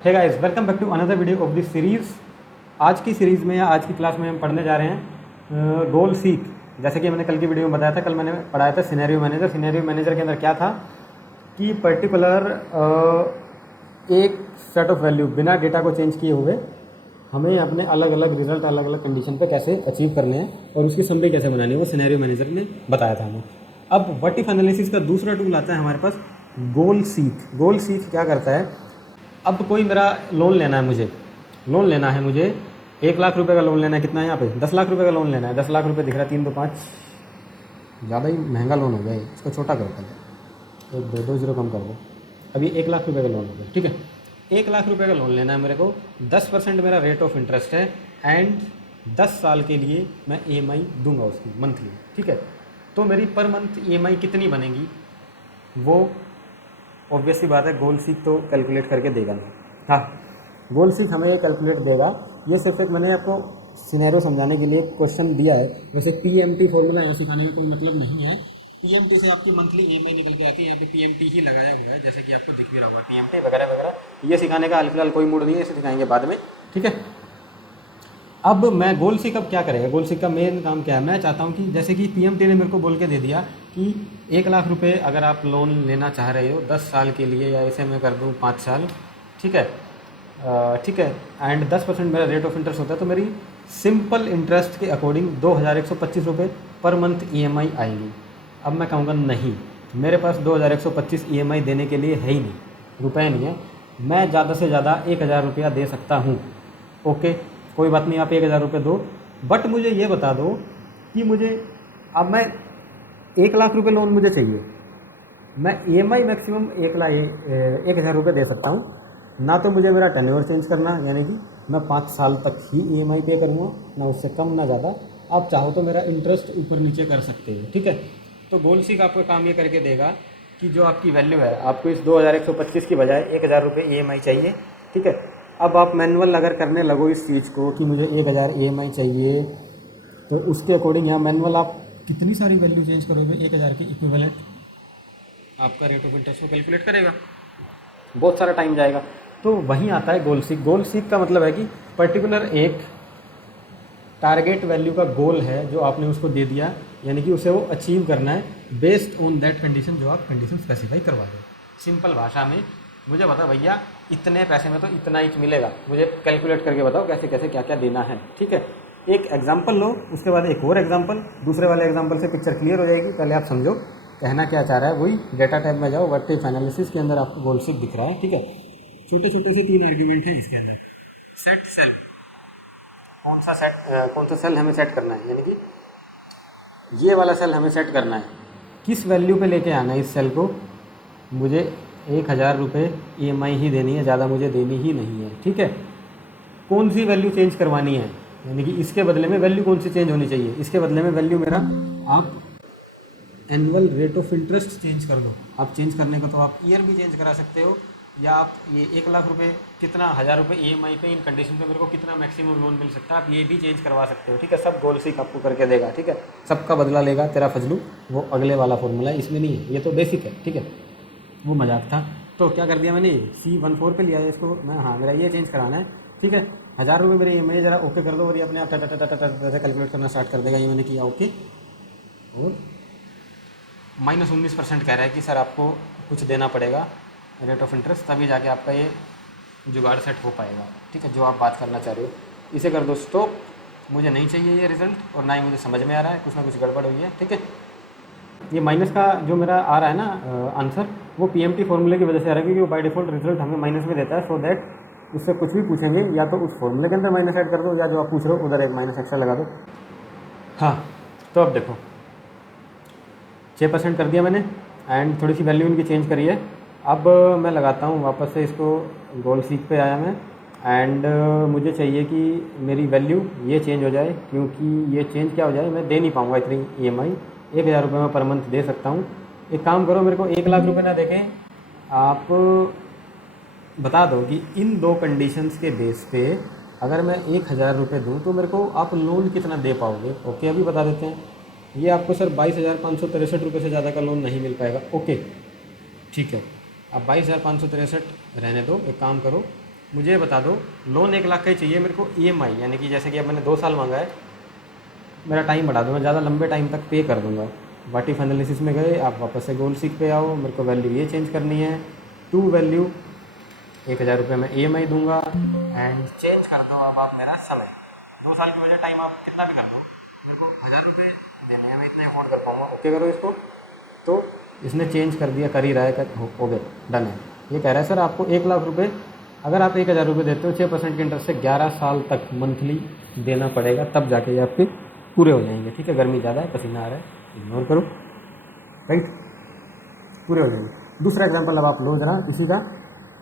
Hey guys, welcome back to another video of this series. आज की series में या आज की क्लास में हम पढ़ने जा रहे हैं गोल सीक। जैसे कि मैंने कल की वीडियो में बताया था, कल मैंने पढ़ाया था सिनेरियो मैनेजर। सिनेरियो मैनेजर के अंदर क्या था कि पर्टिकुलर एक सेट ऑफ वैल्यू बिना डेटा को चेंज किए हुए हमें अपने अलग अलग रिजल्ट अलग अलग कंडीशन पे कैसे अचीव करने हैं और उसकी समरी कैसे बनानी है, वो सिनेरियो मैनेजर ने बताया था हमें। अब व्हाट इफ एनालिसिस का दूसरा टूल आता है हमारे पास, गोल सीक। गोल सीक क्या करता है, अब कोई मेरा लोन लेना है, मुझे लोन लेना है, मुझे 1 लाख रुपए का लोन लेना है। कितना है यहाँ पे, 10 लाख रुपए का लोन लेना है। 10 लाख रुपए दिख रहा है, 3 2 5, ज़्यादा ही महंगा लोन हो गया ये, इसको छोटा करो पहले, एक दो 0 कम कर दो। अभी 1 लाख रुपए का लोन हो गया, ठीक है। 1 लाख रुपए का लोन लेना है मेरे को, 10% मेरा रेट ऑफ इंटरेस्ट है एंड 10 साल के लिए मैं EMI दूंगा उसकी मंथली, ठीक है। तो मेरी पर मंथ EMI कितनी बनेगी, वो ऑब्वियस सी बात है गोल सीक तो कैलकुलेट करके देगा नहीं। हाँ, गोल सीक हमें ये कैलकुलेट देगा। ये सिर्फ एक मैंने आपको सिनेरियो समझाने के लिए क्वेश्चन दिया है। वैसे PMT फॉर्मूला यहाँ सिखाने का कोई मतलब नहीं है। PMT से आपकी मंथली EMI निकल के आती है, यहाँ पे PMT ही लगाया हुआ है, जैसे कि आपको दिख भी रहा होगा PMT वगैरह वगैरह। ये सिखाने का फिलहाल कोई मूड नहीं है, इसे सिखाएंगे बाद में, ठीक है। अब मैं गोल सीक अब क्या करेगा, गोल सीक का मेन काम क्या है, मैं चाहता हूँ कि जैसे कि PMT ने मेरे को बोल के दे दिया कि 1 लाख रुपए अगर आप लोन लेना चाह रहे हो 10 साल के लिए, या इसे मैं कर दूँ 5 साल, ठीक है, ठीक है, एंड 10% मेरा रेट ऑफ इंटरेस्ट होता है, तो मेरी सिंपल इंटरेस्ट के अकॉर्डिंग 2125 रुपये पर मंथ EMI आएगी। अब मैं कहूँगा नहीं, मेरे पास 2125 EMI देने के लिए है ही नहीं, रुपए नहीं है। मैं ज़्यादा से ज़्यादा 1000 रुपया दे सकता हूँ। ओके, कोई बात नहीं, आप 1000 रुपये दो, बट मुझे ये बता दो कि मुझे, अब मैं 1 लाख रुपये लोन मुझे चाहिए, मैं EMI मैक्सिमम 1000 रुपये दे सकता हूँ। ना तो मुझे मेरा टेन्योर चेंज करना, यानी कि मैं 5 साल तक ही EMI पे करूँगा, ना उससे कम ना ज़्यादा। आप चाहो तो मेरा इंटरेस्ट ऊपर नीचे कर सकते हो, ठीक है। तो गोल सीक आपको काम ये करके देगा कि जो आपकी वैल्यू है, आपको इस 2125 की बजाय 1000 रुपये EMI चाहिए, ठीक है। अब आप मैनुअल अगर करने लगो इस चीज़ को कि मुझे 1000 EMI चाहिए, तो उसके अकॉर्डिंग यहाँ मैनुअल आप कितनी सारी वैल्यू चेंज करोगे, 1000 के इक्विवेलेंट आपका रेट ऑफ इंटरेस्ट को कैलकुलेट करेगा, बहुत सारा टाइम जाएगा। तो वहीं आता है गोल सीक। गोल सीक का मतलब है कि पर्टिकुलर एक टारगेट वैल्यू का गोल है जो आपने उसको दे दिया, यानी कि उसे वो अचीव करना है बेस्ड ऑन दैट कंडीशन जो आप कंडीशन स्पेसिफाई करवा रहे हो। सिंपल भाषा में मुझे बताओ भैया, इतने पैसे में तो इतना ही मिलेगा, मुझे कैलकुलेट करके बताओ कैसे कैसे क्या क्या देना है, ठीक है। एक एग्जाम्पल लो, उसके बाद एक और एग्जाम्पल, दूसरे वाले एग्जाम्पल से पिक्चर क्लियर हो जाएगी। पहले आप समझो कहना क्या चाह रहा है, वही डेटा टाइप में जाओ, व्हाट इफ एनालिसिस के अंदर आपको गोल सीक दिख रहा है, ठीक है। छोटे छोटे से 3 आर्ग्यूमेंट हैं इसके अंदर। सेट सेल, कौन सा सेल हमें सेट करना है, यानी कि ये वाला सेल हमें सेट करना है, किस वैल्यू पे लेके आना है इस सेल को। मुझे 1000 रुपये EMI ही देनी है, ज़्यादा मुझे देनी ही नहीं है, ठीक है। कौन सी वैल्यू चेंज करवानी है, यानी कि इसके बदले में वैल्यू कौन सी चेंज होनी चाहिए, इसके बदले में वैल्यू मेरा आप annual rate of interest change कर दो। आप चेंज करने को तो आप ईयर भी चेंज करा सकते हो, या आप ये 1 लाख रुपये कितना 1000 रुपये EMI पे इन कंडीशन पे मेरे को कितना मैक्सिमम लोन मिल सकता है, आप ये भी चेंज करवा सकते हो, ठीक है। सब गोल सीक आपको करके देगा, ठीक है। सबका बदला लेगा तेरा फजलू, वो अगले वाला फॉर्मूला है, इसमें नहीं है, ये तो बेसिक है, ठीक है। वो मजाक था। तो क्या कर दिया मैंने, C14 पे लिया है इसको मैं, हाँ मेरा ये चेंज कराना है, ठीक है। 1000 रुपये मेरे EMI ज़रा ओके कर दो, और ये अपने आप कैलकुलेट करना स्टार्ट कर देगा। ये मैंने किया ओके, और -19% कह रहा है कि सर आपको कुछ देना पड़ेगा रेट ऑफ इंटरेस्ट, तभी जाके आपका ये जुगाड़ सेट हो पाएगा, ठीक है, जो आप बात करना चाह रहे हो। इसे कर दो स्टॉप, मुझे नहीं चाहिए ये रिजल्ट, और ना ही मुझे समझ में आ रहा है, कुछ ना कुछ गड़बड़ हुई है, ठीक है। ये माइनस का जो मेरा आ रहा है ना आंसर, वो PMT फॉर्मूले की वजह से आ रहा है, क्योंकि वो बाय डिफ़ॉल्ट रिजल्ट हमें माइनस में देता है। सो दैट उससे कुछ भी पूछेंगे या तो उस फॉर्मूले के अंदर माइनस ऐड कर दो, या जो आप पूछ रहे हो उधर एक माइनस एक्स्ट्रा लगा दो। हाँ, तो अब देखो 6% कर दिया मैंने, एंड थोड़ी सी वैल्यू इनकी चेंज करी है। अब मैं लगाता हूँ वापस से इसको, गोल सीक पे आया मैं, एंड मुझे चाहिए कि मेरी वैल्यू ये चेंज हो जाए, क्योंकि ये चेंज क्या हो जाए, मैं दे नहीं पाऊँगा इतनी EMI। 1000 रुपये मैं पर मंथ दे सकता हूँ। एक काम करो, मेरे को 1 लाख रुपये ना देखें, आप बता दो कि इन दो कंडीशंस के बेस पे अगर मैं 1000 रुपये दूँ तो मेरे को आप लोन कितना दे पाओगे। ओके, अभी बता देते हैं। ये आपको सर 22,563 रुपये से ज़्यादा का लोन नहीं मिल पाएगा। ओके ठीक है, अब 22,563 रहने दो। एक काम करो, मुझे बता दो, लोन 1 लाख का ही चाहिए मेरे को, EMI यानी कि जैसे कि अब मैंने 2 साल मांगा है, मेरा टाइम बढ़ा दो, मैं ज़्यादा लंबे टाइम तक पे कर दूंगा। व्हाट इफ एनालिसिस में गए, आप वापस से गोल सीख पे आओ, मेरे को वैल्यू ये चेंज करनी है, टू वैल्यू 1,000 रुपये मैं EMI दूंगा एंड चेंज कर दो अब आप मेरा समय। 2 साल की वजह टाइम आप कितना भी कर दो, मेरे को 1,000 रुपये देने हैं, मैं इतना अफोर्ड कर पाऊँगा। ओके करो इसको। तो इसने चेंज कर दिया, कर ही रहा है, हो गया, डन है। ये कह रहा है सर आपको 1 लाख रुपये, अगर आप 1,000 रुपये देते हो 6% के इंटरेस्ट से 11 साल तक मंथली देना पड़ेगा, तब जाके ये आपके पूरे हो जाएंगे। ठीक है, गर्मी ज़्यादा है, पसीना आ रहा है, इग्नोर करो, राइट, पूरे हो जाएंगे। दूसरा एग्जाम्पल अब आप लो जरा इसी का।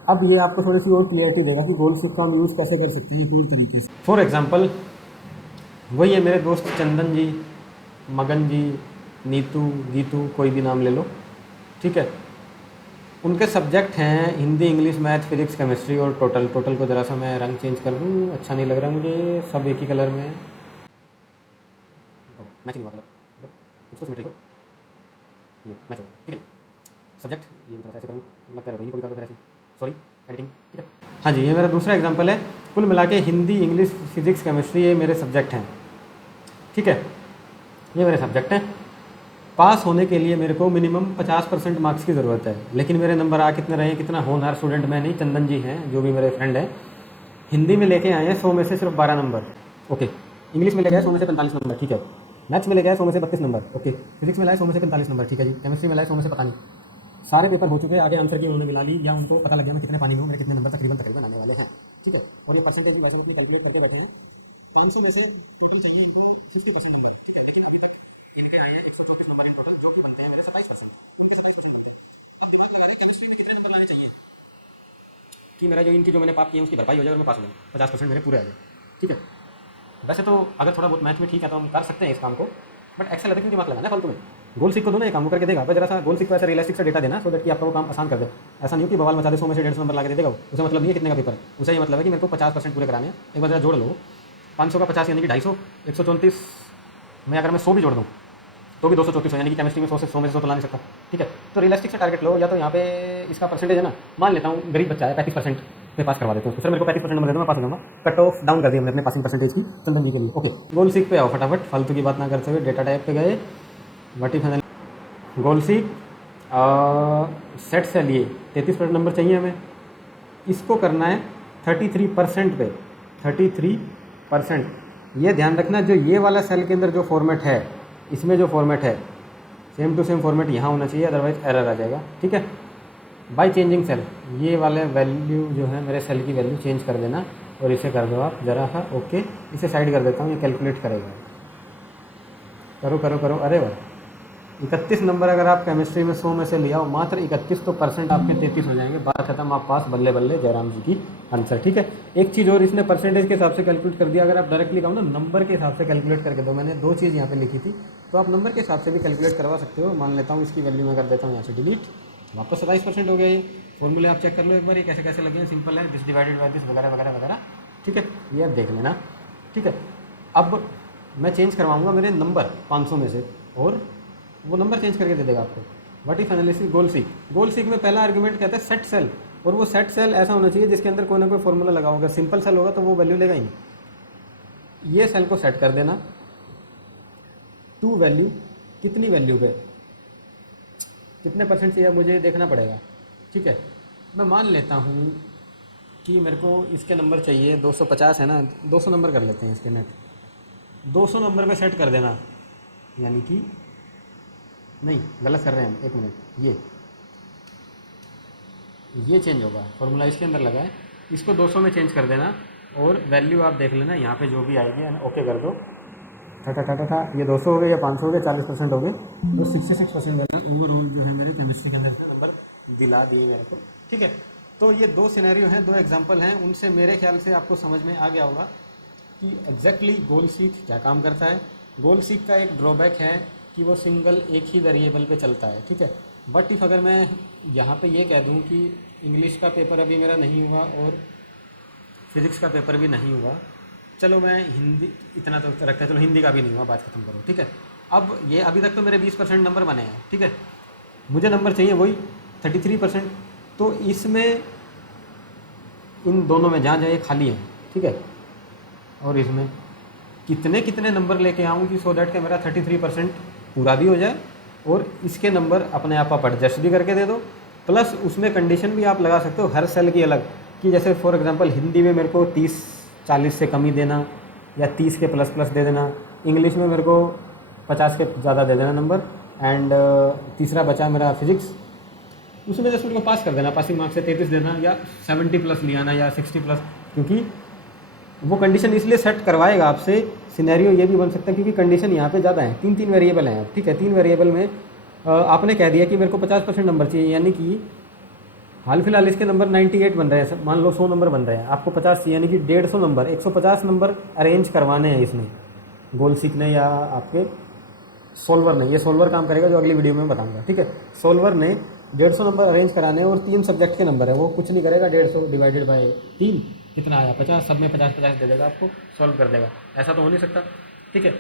अब ये आपको थोड़ी सी और क्लियरिटी देगा कि गोल सीख का हम यूज़ कैसे कर सकते हैं टूल तरीके से। फॉर एग्जाम्पल वही है मेरे दोस्त चंदन जी, मगन जी, नीतू, गीतू, कोई भी नाम ले लो, ठीक है। उनके सब्जेक्ट हैं Hindi, English, math, physics, chemistry और टोटल। टोटल को ज़रा सा मैं रंग चेंज कर दूँ, अच्छा नहीं लग रहा मुझे, सब एक ही कलर में है, मैचिंग वाला कलर, इसको सिमेट्री को ये मैच होगा, ठीक है। सब्जेक्ट ये मैं ऐसे करूँ, लगता है कोई कर ऐसे, सॉरी एडिटिंग, ठीक है। हाँ जी, ये मेरा दूसरा एग्जाम्पल है। कुल मिला के हिंदी, इंग्लिश, फिजिक्स, केमिस्ट्री ये मेरे सब्जेक्ट हैं, ठीक है, ये मेरे सब्जेक्ट हैं। पास होने के लिए मेरे को मिनिमम 50% मार्क्स की ज़रूरत है, लेकिन मेरे नंबर आ कितने रहे, कितना होनहार स्टूडेंट मैं नहीं, चंदन जी हैं जो भी मेरे फ्रेंड हैं, हिंदी में लेके आए हैं 100 में से सिर्फ 12 नंबर, ओके। इंग्लिश में ले गए 100 में से 45 नंबर, ठीक है। मैथ्स में ले गए 100 में से 32 नंबर, ओके। फिजिक्स में लाए 100 में से 45 नंबर, ठीक है जी। केमिस्ट्री में लाए 100 में से पता नहीं, सारे पेपर हो चुके हैं, आगे आंसर की उन्होंने मिला ली, या उनको पता लग गया मैं कितने पानी लूँ, मेरे कितने नंबर तकरीबन तकरीबन आने वाले हैं, ठीक है। और ये परसेंटेज भी वैसे अपनी कैलकुलेट करके बैठे हैं, 500 में से टोटल चाहिए इनको 50% नंबर, ठीक है। लेकिन अभी तक ये लेकर आए हैं 124 नंबर इन टोटल, जो कि बनते हैं मेरे 27%, उनके 27% बनते हैं। अब दिमाग लगा रहे हैं केमिस्ट्री में कितने नंबर लाने चाहिए कि मेरा जो इनकी जो मैंने पाप किए उसकी भरपाई हो जाए और मैं पास हो जाऊँ, 50% मेरे पूरे आ जाए, ठीक है। वैसे तो अगर थोड़ा बहुत मैथ में ठीक है तो हम कर सकते हैं इस काम को, बट एक्सेल अधिक दिमाग लगाना है फालतू में। गोल सीख को दो ना, ये काम वो करके देगा, बस जरा सा गोल सीख को ऐसा रियलिस्टिक सा डेटा देना, सो दैट कि आपका वो काम आसान कर दे। ऐसा नहीं हो कि बवाल मचा दे, 100 में से 150 नंबर ला के दे देगा, उसे मतलब नहीं है कितने का पेपर, उसे ये मतलब है कि मेरे को 50% पूरे कराने हैं। एक बार जरा जोड़ लो, 500 का 50 यानी कि 250, 134 में अगर मैं 100 भी जोड़ दूँ तो भी 234 यानी कि केमिस्ट्री में 100 से 100 में से 100 तो ला नहीं सकता, ठीक है। तो रियलिस्टिक से टारगेट लो, या तो यहाँ पे इसका परसेंटेज है ना, मान लेता हूँ गरीब बच्चा है 35% पे पास करवा देते हो, तो सर मेरे को 35% नंबर दे दो मैं पास हो जाऊंगा। कट ऑफ डाउन कर दिया मैंने अपने पासिंग परसेंटेज की चंदन जी के लिए, ओके। गोल सीख पे आओ फटाफट, फालतू की बात ना करते हुए, डेटा टाइप पे गए, व्हाट इफ गोल सीख सेट से लिए 33% नंबर चाहिए हमें, इसको करना है 33% पे, 33%। ये ध्यान रखना जो ये वाला सेल के अंदर जो फॉर्मेट है, इसमें जो फॉर्मेट है सेम टू सेम फॉर्मेट यहाँ होना चाहिए, अदरवाइज एरर आ जाएगा, ठीक है। बाय चेंजिंग सेल, ये वाले वैल्यू जो है मेरे सेल की वैल्यू चेंज कर देना, और इसे कर दो आप जरा सा, ओके। इसे साइड कर देता हूँ, ये कैलकुलेट करेगा, करो करो करो, अरे वाह 31 नंबर अगर आप केमिस्ट्री में 100 में से लिया हो, मात्र 31 तो परसेंट आपके 33 हो जाएंगे, बात खत्म, आप पास, बल्ले बल्ले जयराम जी की आंसर, ठीक है। एक चीज़ और, इसने परसेंटेज के हिसाब से कैलकुलेट कर दिया, अगर आप डायरेक्टली कहो ना नंबर के हिसाब से कैलकुलेट करके दो, मैंने 2 चीज़ यहाँ पे लिखी थी, तो आप नंबर के हिसाब से भी कैलकुलेट करवा सकते हो। मान लेता हूँ इसकी वैल्यू मैं कर देता हूँ यहाँ से डिलीट, वापस 27% हो गया। ये फॉर्मूले आप चेक कर लो एक बार, ये कैसे कैसे लगे हैं, सिंपल है, दिस डिवाइडेड बाय दिस वगैरह वगैरह वगैरह, ठीक है। ये आप देख लेना, ठीक है। अब मैं चेंज करवाऊँगा मेरे नंबर 500 में से, और वो नंबर चेंज करके दे देगा आपको। व्हाट इफ एनालिसिस गोल सीख, गोल सीख में पहला आर्गुमेंट कहता है सेट सेल, और वो सेट सेल ऐसा होना चाहिए जिसके अंदर कोई ना कोई फॉर्मूला लगा होगा। सिंपल सेल होगा तो वो वैल्यू लेगा ही नहीं। ये सेल को सेट कर देना, टू वैल्यू, कितनी वैल्यू पे, कितने परसेंट चाहिए मुझे देखना पड़ेगा, ठीक है। मैं मान लेता हूँ कि मेरे को इसके नंबर चाहिए 250 है ना, 200 नंबर कर लेते हैं इसके नेट, 200 नंबर पे सेट कर देना, यानी कि नहीं गलत कर रहे हैं हम, एक मिनट, ये चेंज होगा, फॉर्मूला इसके अंदर लगा है, इसको 200 में चेंज कर देना, और वैल्यू आप देख लेना यहाँ पे जो भी आएगी, ओके कर दो, था ये 200 हो गए या 500 हो गए, 40% हो गए, तो 66% वैल्यू ओवरऑल जो है मेरे केमिस्ट्री के अंदर नंबर दिला दिए मेरे को, ठीक है। तो ये 2 सिनेरियो हैं, 2 एग्जाम्पल हैं, उनसे मेरे ख्याल से आपको समझ में आ गया होगा कि एग्जैक्टली गोल सीख क्या काम करता है। गोल सीख का एक ड्रॉबैक है कि वो सिंगल एक ही वेरिएबल पे चलता है, ठीक है। बट इफ़ अगर मैं यहाँ पे ये कह दूँ कि इंग्लिश का पेपर अभी मेरा नहीं हुआ और फिज़िक्स का पेपर भी नहीं हुआ, चलो मैं हिंदी इतना तो रखते हैं, चलो हिंदी का भी नहीं हुआ, बात खत्म करो, ठीक है। अब ये अभी तक तो मेरे 20% नंबर बने हैं, ठीक है, मुझे नंबर चाहिए वही 33%। तो इसमें इन दोनों में जहाँ जहाँ ये खाली है, ठीक है, और इसमें कितने कितने नंबर लेके आऊँ कि सो दैट कि मेरा 33% पूरा भी हो जाए और इसके नंबर अपने आप एडजस्ट भी करके दे दो। प्लस उसमें कंडीशन भी आप लगा सकते हो हर सेल की अलग, कि जैसे फॉर एग्जांपल हिंदी में मेरे को 30-40 से कम ही देना या 30 के प्लस प्लस दे देना, इंग्लिश में मेरे को 50 के ज़्यादा दे देना नंबर, एंड तीसरा बचा मेरा फिजिक्स, उसमें जैसे मेरे को पास कर देना, पासिंग मार्क्स से 33 देना या 70 प्लस ले आना या 60 प्लस, क्योंकि वो कंडीशन इसलिए सेट करवाएगा आपसे। सिनेरियो ये भी बन सकता है क्योंकि कंडीशन यहाँ पे ज़्यादा है, 3 वेरिएबल हैं, ठीक है, 3 वेरिएबल में आपने कह दिया कि मेरे को 50% नंबर चाहिए, यानी कि हाल फिलहाल इसके नंबर 98 बन रहे हैं, मान लो 100 नंबर बन रहे हैं, आपको 50 चाहिए, यानी कि 150 नंबर, 150 नंबर अरेंज करवाने हैं इसमें गोल सीखने या आपके सोल्वर ने। ये सोल्वर काम करेगा जो अगली वीडियो में बताऊंगा, ठीक है। सोल्वर ने 150 नंबर अरेंज कराने और 3 सब्जेक्ट के नंबर है, वो कुछ नहीं करेगा, 150 डिवाइडेड बाय 3 कितना आया 50, सब में 50-50 दे देगा, आपको सॉल्व कर देगा। ऐसा तो हो नहीं सकता, ठीक है।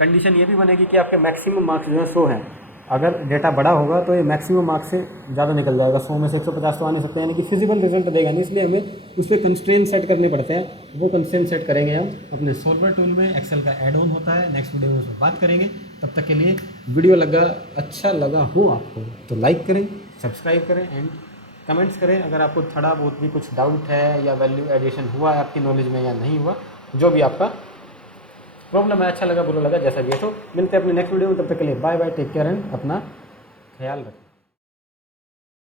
कंडीशन ये भी बनेगी कि आपके मैक्सिमम मार्क्स जो है 100 हैं, अगर डेटा बड़ा होगा तो ये मैक्सिमम मार्क्स से ज़्यादा निकल जाएगा, 100 में से 150 तो आ नहीं सकते, यानी कि फिजिबल रिजल्ट देगा नहीं, इसलिए हमें उस पर कंस्ट्रेंट सेट करने पड़ते हैं। वो कंस्ट्रेंट सेट करेंगे हम अपने सोल्वर टूल में, एक्सेल का ऐड ऑन होता है, नेक्स्ट वीडियो में उसमें बात करेंगे। तब तक के लिए वीडियो अच्छा लगा हो आपको तो लाइक करें, सब्सक्राइब करें एंड कमेंट्स करें। अगर आपको थोड़ा बहुत भी कुछ डाउट है या वैल्यू एडिशन हुआ है आपकी नॉलेज में या नहीं हुआ, जो भी आपका प्रॉब्लम है, अच्छा लगा बुरा लगा जैसा भी है, तो मिलते हैं अपने नेक्स्ट वीडियो में। तब तक के लिए bye bye, take care and अपना ख्याल रखें।